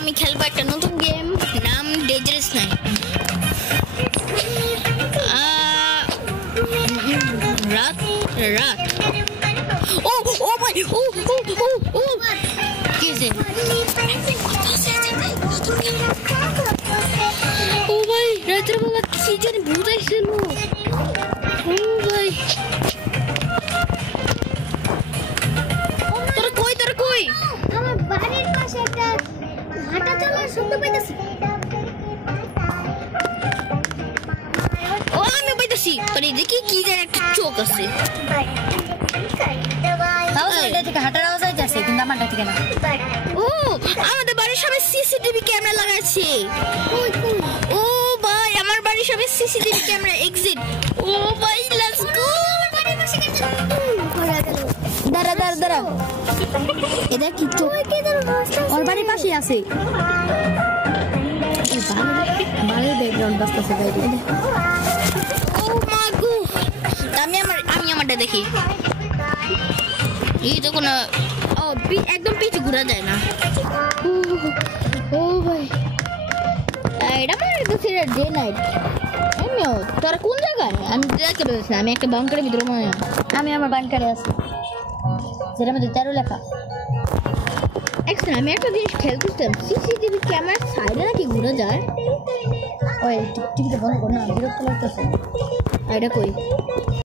আমি খেলবো একটা নতুন গেম, নাম ডেঞ্জারাস নাইট। রাত রাত ও ও ভাই ও ও ও ও কি হয়েছে? ও ভাই রাতের বেলা কি জানি ভূত আসছিল। ও ভাই তোরা কই? আমার বাড়ির পাশে একটা হাঁটা চলার শব্দ পাইতেছি। ও আমি পাইতেছি, মানে দেখি কি জানি একটা চোখ আছে। এটা থেকে হাঁটার আওয়াজ আইতেছে, কিন্তু আমারটা থেকে না। ও আমাদের বাড়ির সবাই সিসিটিভি ক্যামেরা লাগাচ্ছে। ও ভাই আমার বাড়ির সবাই সিসিটিভি ক্যামেরা এক্সিট। ও ভাই লেটস গো। দাঁড়া এটা কি চোখ? ওর বাড়ির পাশে আছে। ভালো ব্যাকগ্রাউন্ড বাজতেছে বাইরে। ও মা গো, আমি আমারটা দেখি। এই তো কোনো একদম পিছু ঘোরা যায় না। ও ভাই এটা আমার কাছে ডে নাইট। আমিও তোরা কোন জায়গায়? আমি দেখতে পাচ্ছি না, আমি একটা বাংকারের ভিতরে মনে হয়। আমি আমার বাংকারে আছি, যেটার মধ্যে 13 লেখা। আমি একটা জিনিস খেয়াল করতাম, সিসিটিভি ক্যামেরার সাইডে নাকি ঘুরে যায়। ওই টিভিতে বন্ধ কর না, বিরক্ত লাগতেছে। এটা কই?